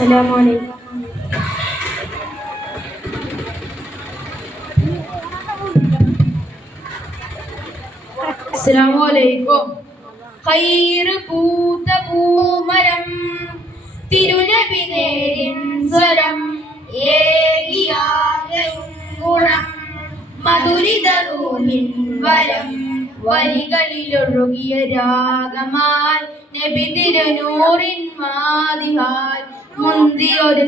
അസ്സലാമു അലൈക്കും ഖൈറ് പൂത്ത പൂമരം തിരുനബി നേരിൻ സ്വരം ഏകിയാലയും ഗുണം മധുരിത റൂഹിൻ വരം വരികളിലൊഴുകിയ രാഗമായി നബി തിരുനൂറിൻ മാതിഹായി മുന്തിയൊരു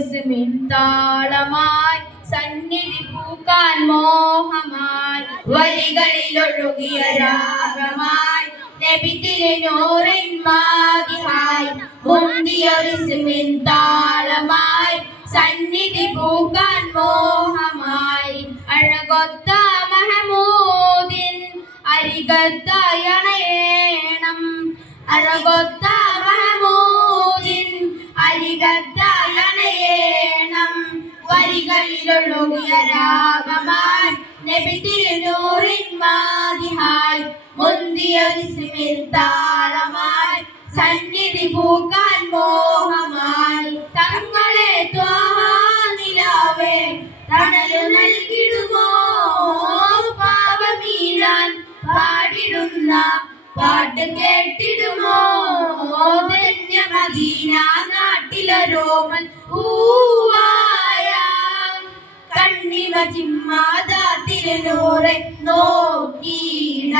താളമായി സന്നിധി പൂക്കാൻ മോഹമായി വരികളിലൊഴുകിയ രാഗമായി നബി തിരുനൂറിൻ മാതിഹായി മുന്തിയൊരു താളമായി സന്നിധി പൂക്കാൻ മോഹമായി. അഴകൊത്ത മഹമൂദിൻ അരികത്തയണയേണം. അഴകൊത്ത വരികളിലൊഴുകിയ രാഗമായി നബി തിരുനൂറിൻ മാതിഹായി മുന്തിയൊരു താളമായി സന്നിധി പൂക്കാൻ മോഹമായി തങ്ങളെ ത്വാനിലാവേ തണലു നൽകിടുമോ പാപമീനാൻ പാടിടുന്ന പാട്ട് കേട്ടിടുമോ? ധന്യ മദീന നാട്ടിലൊരോമൻ പൂവായ കണ്ണിമ ചിമ്മാതാ തിരുനൂറെ നോക്കിയിടാം.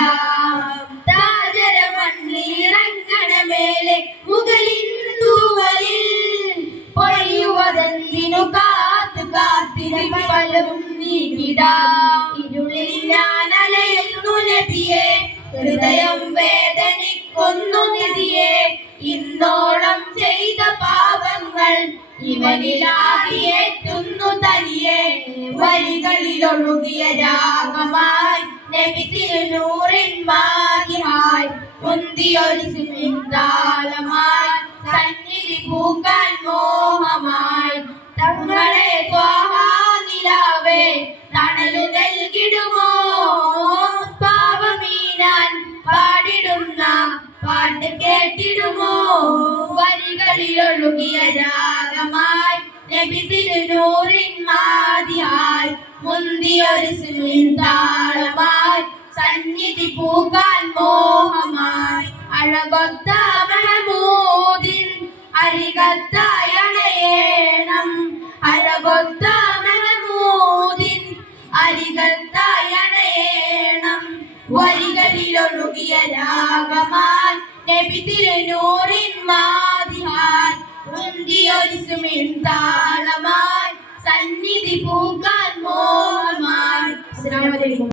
താജര മണ്ണിലിറങ്ങണ മേലെ മുകളിൽ തൂവലിൽ പൊഴിയുവതെന്തിനു കാത്തു കാത്തിരിപ്പലും നീക്കിടാം. ഇരുളിൽ ഞാൻ അലയുന്നു നബിയെ ഹൃദയം വേദനിക്കൊന്നു നിധിയെ ഇന്നോളം ചെയ്ത പാപങ്ങൾ ഇവനിലാടിയേറ്റുന്നു തനിയെ വരികളിലൊഴുകിയ രാഗമായി നബി തിരുനൂറിൻ മാതിഹായി മുന്തിയൊരു സിമിൻ താളമായി സന്നിധി പൂക്കാൻ മോഹമായി. തങ്ങളെ ത്വാഹാനിലാവേ തണലു നൽകിടുമോ? പാപമീനാൻ പാടിടുന്ന പാട്ട് കേട്ടിടുമോ? വരികളിലൊഴുകിയ രാഗമായി നബി തിരുനൂറിൻ മാതിയായി മുന്തിയൊരു സിമിൻ സന്നിധി പൂക്കാൻ മോഹമായി. അഴകൊത്ത മഹമൂദിൻ അരികത്തയണയേണം. അഴകൊത്ത മഹമൂദിൻ അരികത്തയണയേണം. വരികളിലൊഴുകിയ രാഗമാൻ നബി തിരുനൂറിൻ മാതിഹാൻ മുന്തിയൊരു സിമിൻ താളമായി സന്നിധി